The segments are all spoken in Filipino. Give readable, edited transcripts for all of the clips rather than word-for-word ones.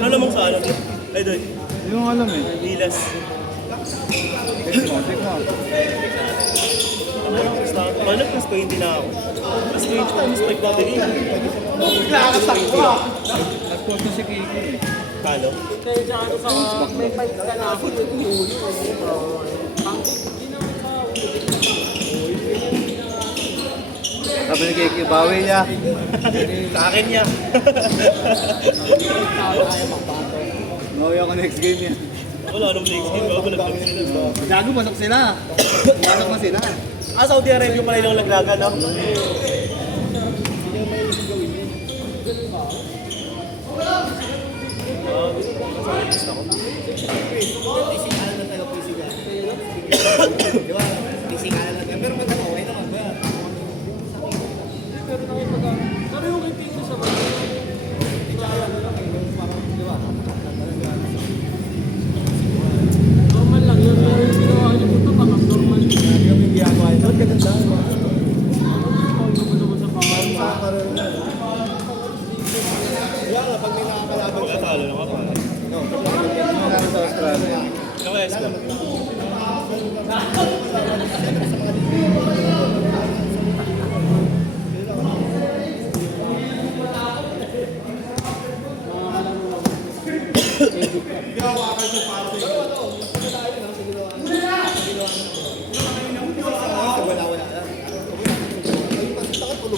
Ano namang sa ano? Ay, doon. Hindi mo alam eh. Lilas. Check mo. Plus 20 na ako. Plus 20 times 5 na din. Nag-post na si Kiki eh. Kalo? May fight ka na ako yung ulo. Sabi ni Kiki, bawi niya. Sa akin niya. Bawi ako next game niya. Wala nung next game. Bago nag-vlog sila. Gago, manok sila. Manok na sila. Saudi Arabia pala ilang laglaga, no? Normal lang yun. Yung ginawa niyo ito, baka normal. Wala talo na ako. Ano sa Australia? Kawes ko.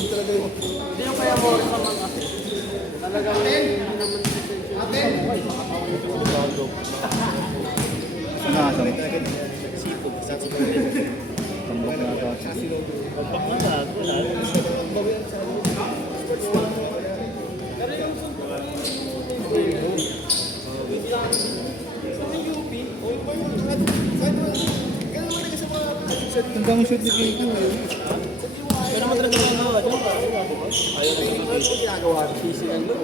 Hindi yung kaya mo sa mga talagang hindi naman Saan na? Sipog. Tambok na ito. Pagpak na lahat. Wala. Tanda mo shoot ni Kiki eh. Pero naman talaga nagawa dyan. Ayaw na yung ginagawa. Easy lang yun.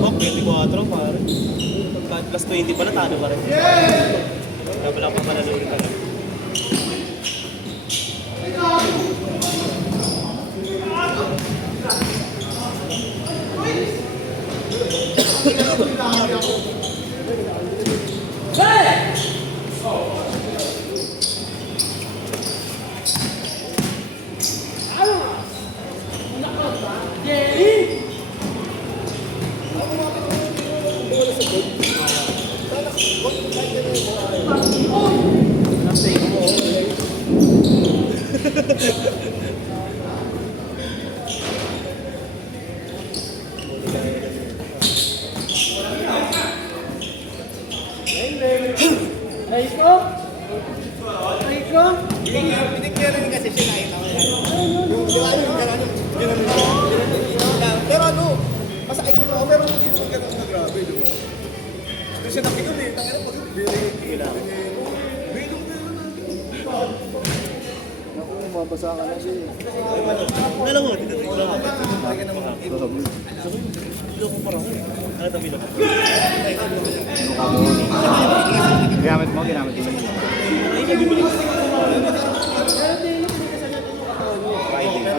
Bok, 24 pare. Plus 20 pala, talo pa rin. Kaya pala pa pala ulit pala. Pero ano, masakit mo na, pero hindi mo ganun na grabe, di ba? Kasi siya nakikot eh, tangin na Naku, mabasa ka na siya eh. Alam mo, dito ito lang. Sasabi. Ilo ko parang. Ano tabi lang? Ginamit mo, ginamit mo. Ay, nabibili ko.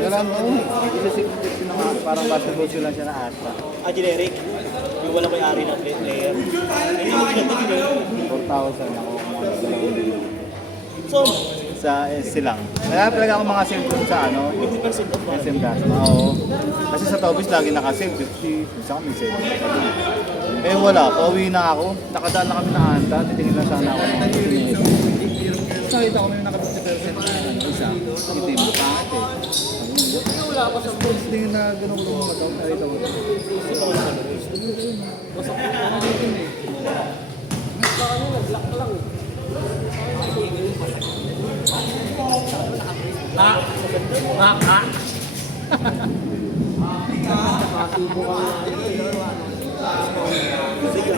Alam mo, isa-secret naman. Parang basketball shoe lang siya na ata. Generic. Yung walang may-ari ng player. Hindi mo kinatagin yun. 4,000 ako. So, Sa SC lang. Kaya talaga ako mga save dun sa ano, 50% off ba? SM Gas. Oo. Kasi sa Tobis lagi nakasave. 50. Isa kami save. Eh wala, pauwi na ako. Nakadaan na kami na anta. Titingin na sana ako. Nakita ko may nakadaan sa percent na isa. Itim. Pangit eh. Wala pa sa Tingin na ganun ko lumataw. Nakita ko. Basta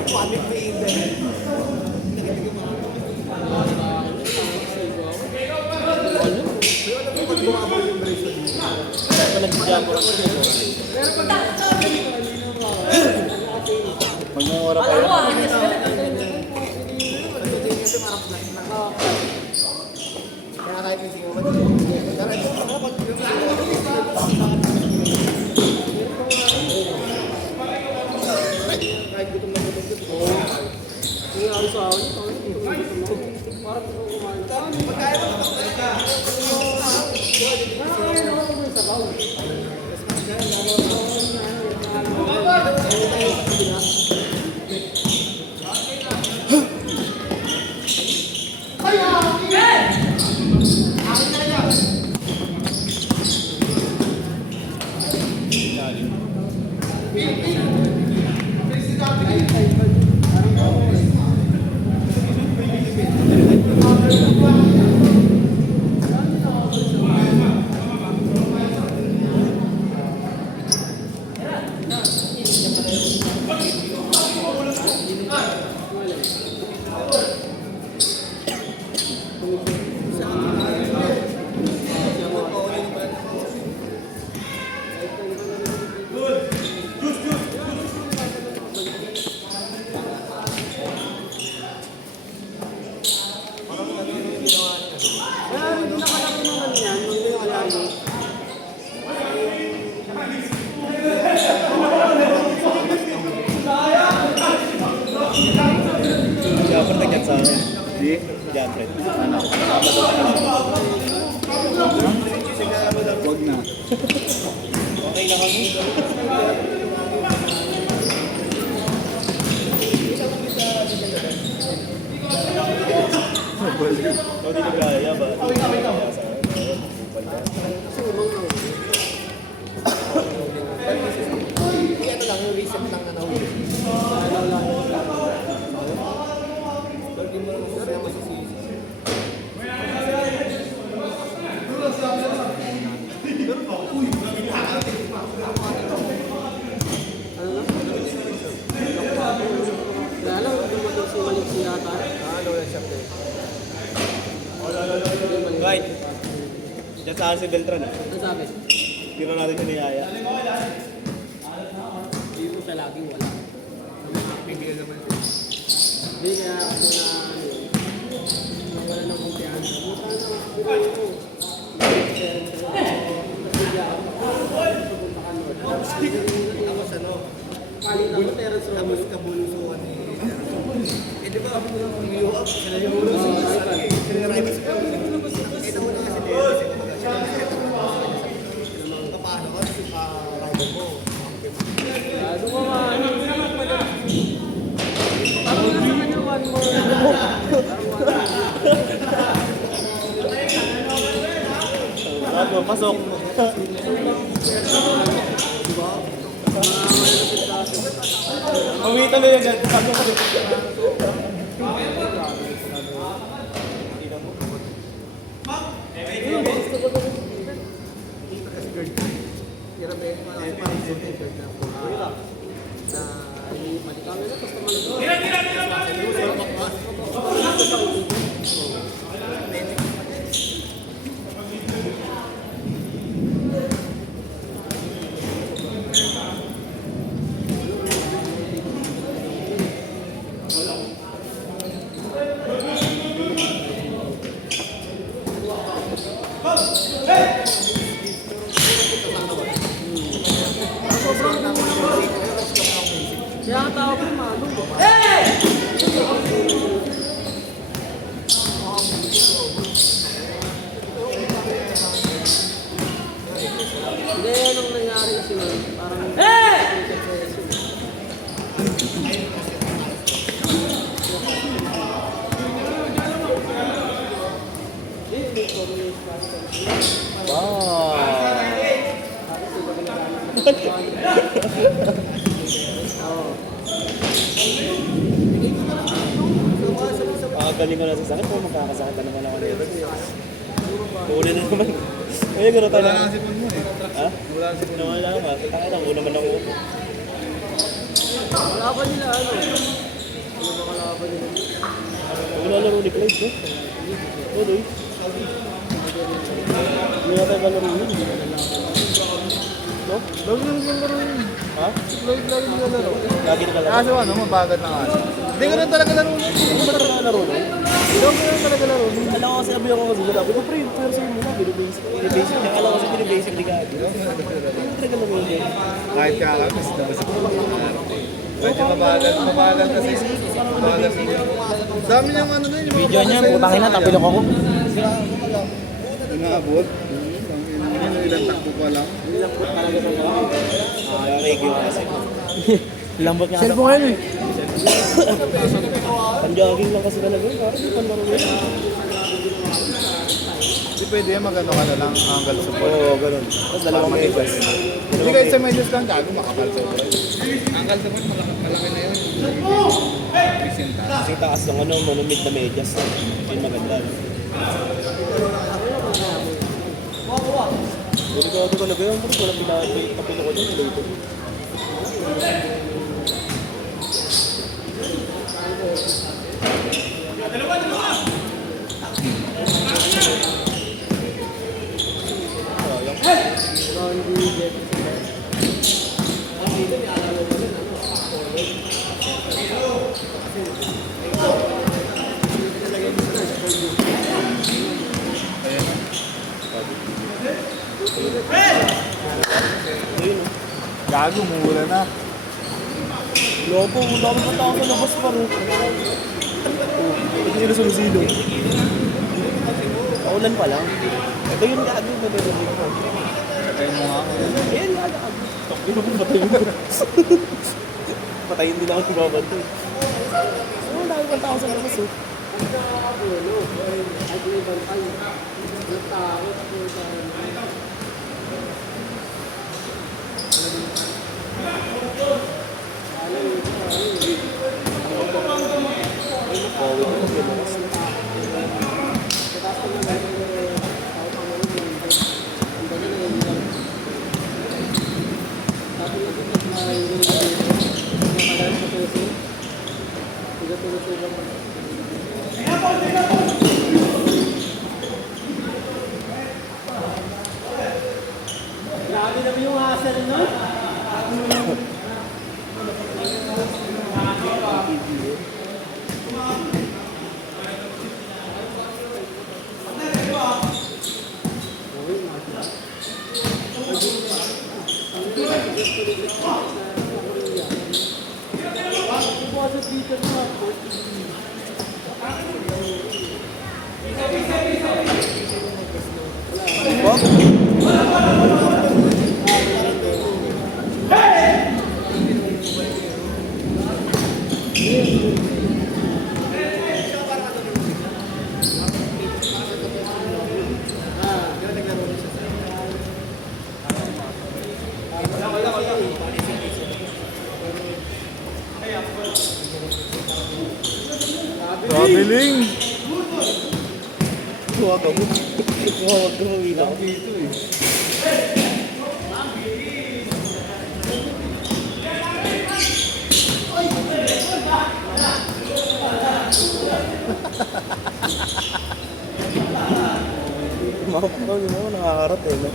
Panic na Eden. Alam mo ba't bumaba yung brace mo? Ako nag-jump ako. Magmumura pa yun. Kaya kahit yung singawan niya. Kaya ito, kapag yung kahit gutom na gutom ko. Hindi ako sa akin. Parang gusto ko kumain. Nakalaki naman yan. Nung yung alali. Jumper nag-get sa akin. Di? Jumper. Ano? Wag na. Okay na kami. Ikaw di nagkaya ba? Hindi, ano lang, yung reset lang na nahuli. Hindi mo lang kung saan masisisi. Kaya lang, dumating si Malik si yata. Ano na siya po? Right. Diyan saan si Beltran eh. Ano sabi? Hindi na natin siniyaya. Dito siya laging wala. Bibigyan naman. Hindi kaya kasi na ano yun. Wala ng kumpiyansa. Mukha na bigay ko. Tapos ano? Palitan ko Terence Tapos Robles. kabulusuan ni eh di ba umiyo up sila yung bulusuan sila yung rivals ko kita mo na kasi Dennis paano ka kasi rival mo Ano mo nga, ano naman madali. Parang nasa kanya one more. Bago, pasok. Umita na yan dyan. Sabi ko kasi. Hirap eh. Parang guilty bird na po. Na mali kami na, basta mali. Kaya ang tawag ko Manu. Hindi, anong nangyari kasi nun, parang Galing ko na sa sakit, pero magkakasakit na naman ako nito. Una na naman. Kaya gano'n tayo. Wala ang sipon mo eh. Ha? Wala ang sipon mo. Wala nga. Kaya lang, una man ako. wala pa nila ano. Wala laro ni Clyde, no? Oo, doy. Hindi natin kalaro yun. No? Lagi lang yung laro yun. Ha? Lagi lang laro. Lagi na kalaro. Kaso ano, mabagal na kaso. Hindi ko na talaga laro. Ano ba talaga laro no? Hindi ko na talaga laro. Alam ko kasi sabi ako kasi wala. Pero pre, pero sa'yo muna, binibasic. Binibasic niya. Alam ko kasi binibasic di ka. Ano talaga laro yun? Kahit kakapis na basta medyo mabagal kasi. Mabagal siya. Dami niyang ano na yun. Video niya, putangin na, tapilok ako. Inaabot. Ilang takbo pa lang. Thank you kasi. Lambot nga. Cellphone ngayon eh. Panjogging lang kasi talaga yun. Parang hindi panlaro yun. Hindi pwede yan, magano ka na lang, angle support. Oo, ganun. Tapos dalawang matigas. Hindi kahit sa medyas lang, gago makapal support. Angle support, malaki na yun. Kasi taas ng ano, monomid na medyas. Yun maganda. Hindi ko ako talaga yun. Walang pinapapilo ko dyan. Ito. Gago, mura na. Loko, dami pa tao sa labas pa rin. Hindi sila sumusilong. Paulan pa lang. Ito yung gago na nilagay ko. Patayin mo nga ako. Ayan, gago. Takbo na patayin ko. Patayin din ako yung babantay. Oo, dami pa tao sa labas eh. Grabe naman yung hassle nun. Traveling! Huwag ako. Huwag ako. Wala ako. Dito eh. Makapagaw yung mga nakakarat eh. No?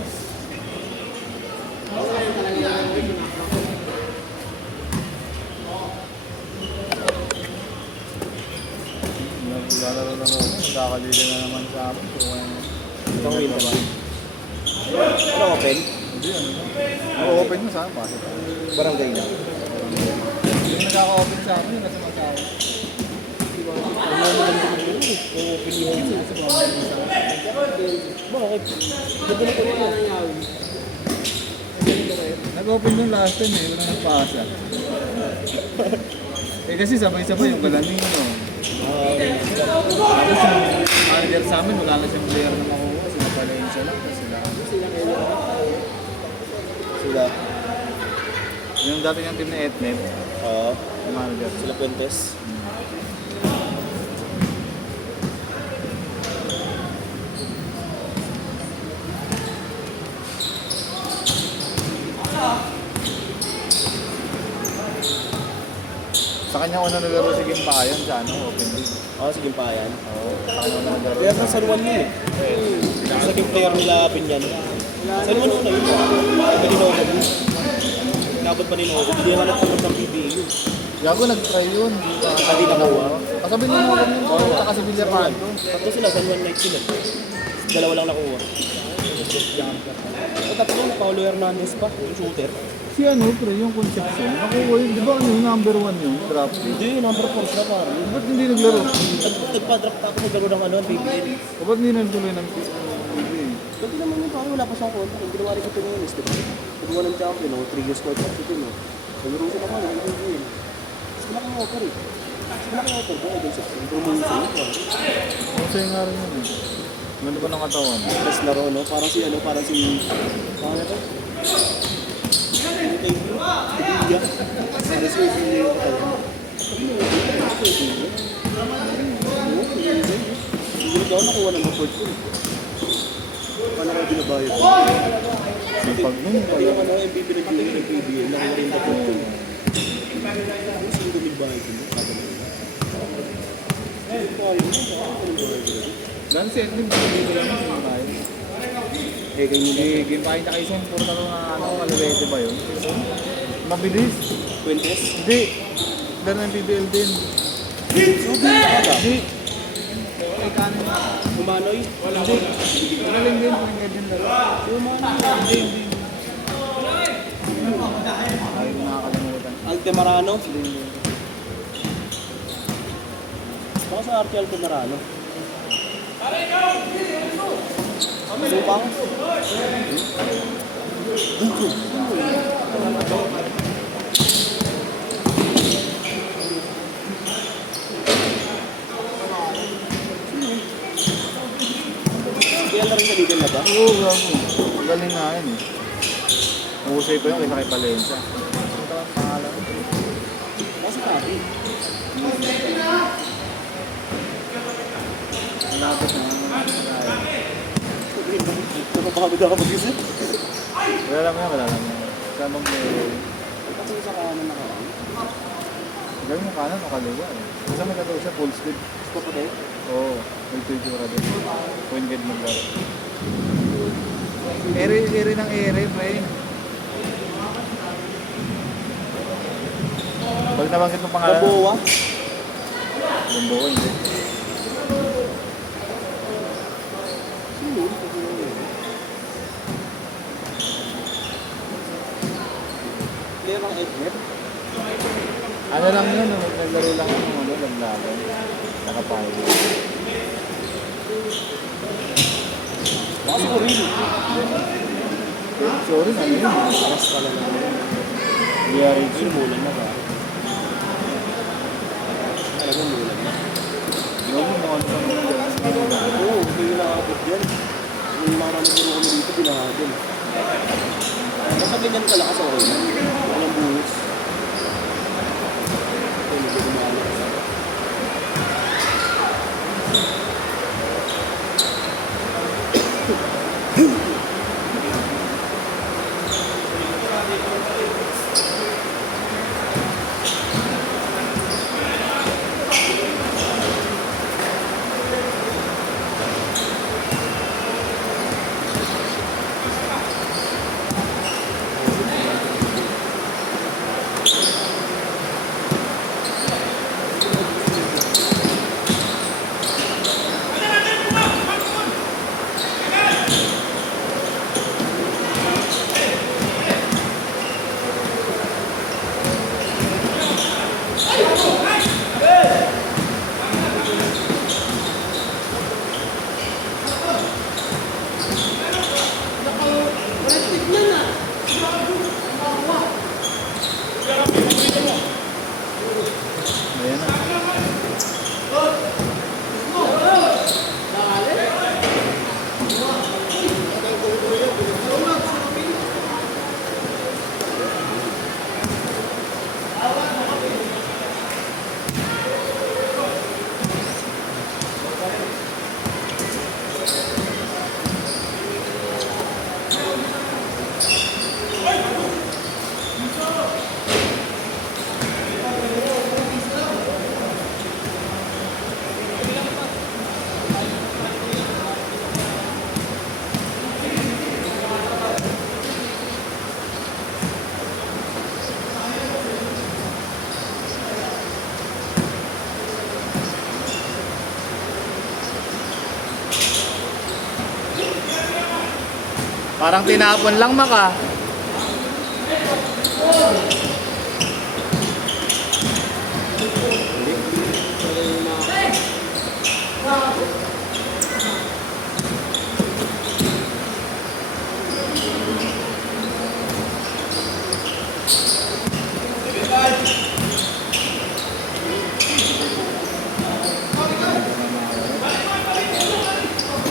Lalaro na ako. Nagkakalila na naman sa akin. So, Itong win ba? Ano open? hindi ano. Mag-open mo sa akin. Pasok. Barangay na. Yung nagkaka-open sa akin, yung nasa mag-awa. Ano maganda mo yun eh. Kung open yun. Bakit? Ganda na ko rin yan. Nag-open nung last time eh. Wala nagpasa. Eh kasi sabay-sabay yung galaming no. Tapos yung manager sa amin, wala na siyang player na makuha. Sila pala yung isa lang. Sila. Yung dati niyang team na Etnet, Oo. yung manager. Sila Puentes. Sa kanya una naglaro si Gimpayan sa ano, Open League. Oo, sige pa yan. Oo, sa kanya una naglaro. Kaya sa San Juan yun eh. Sa game player nila Pinyan. San Juan una yun. Iba din ako yun. Inabot pa rin ako. Hindi naman nagtapos ng PBA yun. Gago nag-try yun. Hindi nakuha. Kasabi nyo mo kami yun. Saka si Villarpando. Tatlo sila, San Juan Knights sila. Dalawa lang nakuha. At tatlo, Paulo Hernandez pa, yung shooter. Si ano, pre, yung Concepcion. Nakuha yun. Di ba ano yung number 1 yun? Draft pick. Hindi, number 4 sila parang. Ba't hindi naglaro? Nagpa-drop ako naglaro ng ano, PBA. O ba't hindi nagtuloy ng PBA? Dati naman yun, parang wala pa siyang contract. Yung ginawa rin ko Pinoyes, di ba? Nagawa ng champion, 3 years contract ito, no? Nagaro sila pa, ng PBA. Mas malaking offer eh. Mas malaking offer ba? Ay, sa promotion. Kasi nga rin yun eh. Ganda pa ng katawan. Mas laro, no? Parang si, ano, parang si... Parang ito? Iya. Parang si Evilla yung katawan. Siguro daw nakuha ng report ko. Paano ka binabayad? Sipag nun. Pati yung ano, MVP ng PBA, nakuha rin report ko. Sino gumibayad ko? Dan si Edwin, dito lang yung Gimpayan. Eh, ganyan na. Gimpayan na kayo sa importa ng ano, Maluwete ba yun? Mabilis. Fuentes? Hindi. Laro ng PBL din. Hindi. May kanin na. Humanoy? Hindi. Magaling din. Magaling din laro. Si Humanoy? Hindi. Ay, nakakalimutan. Altemarano? Baka sa Arte Altemarano. Supang? Kaya na rin sa legal na ba? Oo, gago. Magaling nga yan eh. Mahusay pa yun kaysa kay Palencia. Ang tawang pangalan. Kasi sabi. Malapit na. Napapakabit ako mag-isip. Wala lang yan, wala lang yan. Sabang may... Kasi sa kanan na kanan. Gawin mo kanan o kaliwa eh. Kasi may gagawin siya full speed. Gusto ko tayo. Oo, may tuyo din. Point guard maglaro. Ere ng ere, pre. Pag nabanggit mo pangalan, Baboa. Bumbuo, hindi. Player ng Edmer. Ano lang yun, naglaro lang yun, ano, laglaban. Nakapahuli. Baka si Orino. Sorry, ano yun? Aras pala na. DRH. Mulan na ba? Talagang mulan na. Gawin mo ano pa naman. Oo, hindi yung nakakabot yan. Yung mga namaguro kami dito, binahagin. Basta ganyan kalakas ako yun. Walang buhos. Ito, medyo gumalas. Parang tinapon lang maka.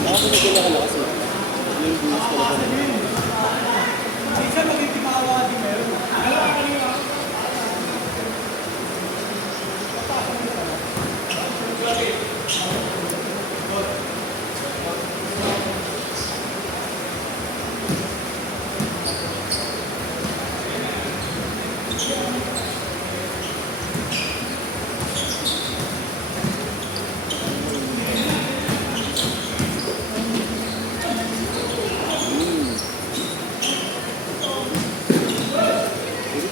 Ako pinagkila ka na kasi. Yung buwis talaga na.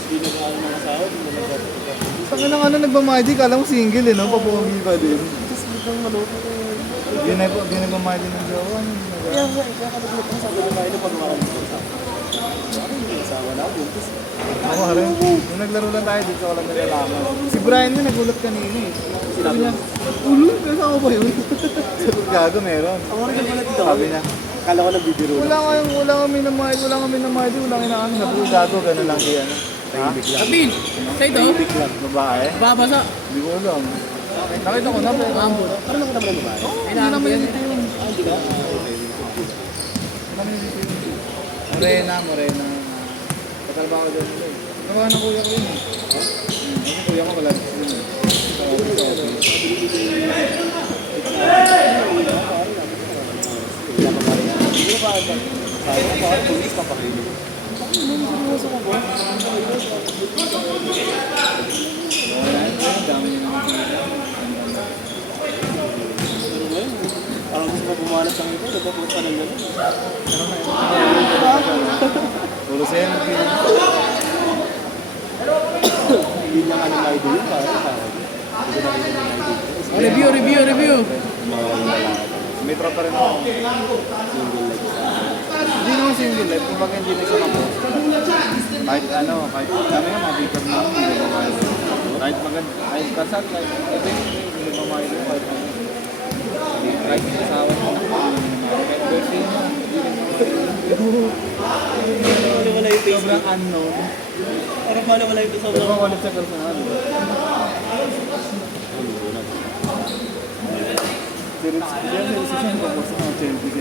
Hindi na kaano ng asawa, hindi na nagkakita. Saka ng ano nagmamagic, alam mo single eh, no? Papogi pa din. Tapos biglang maloko ko. Di nagmamagic ng jowa. Kaya nga, kaya ka nagluto sa akin na ito pag makalit ko sa akin. Ano yung asawa na ako? Tapos, Ako rin. Nung naglaro lang tayo dito, wala nalalaman. Si Brian nga nagulat kanina eh. Sabi niya, ulo, kasama ba yun? Sabi gago, meron. ang original pala dito. Sabi niya, Kala ko nagbibiro lang. wala kami na mahid, walang inaano, nabuo gago, gano'n lang siya. Ha? Abin, sa ito, Babae? babasa. Hindi ko alam. Nakita ko na, pero... Ambon. Ano nakita mo ng babae? Hindi naman dito yun. Ah, hindi ka? Morena. Tagal ba ako dyan nila eh. Gawa ng kuya ko yun eh. Ha? Yung kuya ko wala dito yun eh. Wala ka pa rin. Hindi ko pa rin. Sabi ko pa rin, pulis pa pa rin. Seryoso ka ba? Ang dami niya naman sila. Pero ngayon, parang gusto ko bumalas ng ito. Nagpapunta ka ng gano'n. Puro sa'yo ng feeling. Hindi niya ka ng idol yun. Parang tawag. Hindi ko nakita ng idol. Review. May tropa rin ako. Hindi naman single life, kumbaga hindi na siya mag-post. Kahit ano, kahit kami nga mga bitter na ako, hindi na mahal. Kahit maganda, kahit kasal, kahit ito yung hindi na mahal yung kahit ano. Kahit yung asawa mo, kahit birthday mo, hindi na mahal. Wala yung face. Sobrang unknown. Parang wala yung Pero makulit sa personal. Pero yan sa isa siya, yung kapos sa mga champion.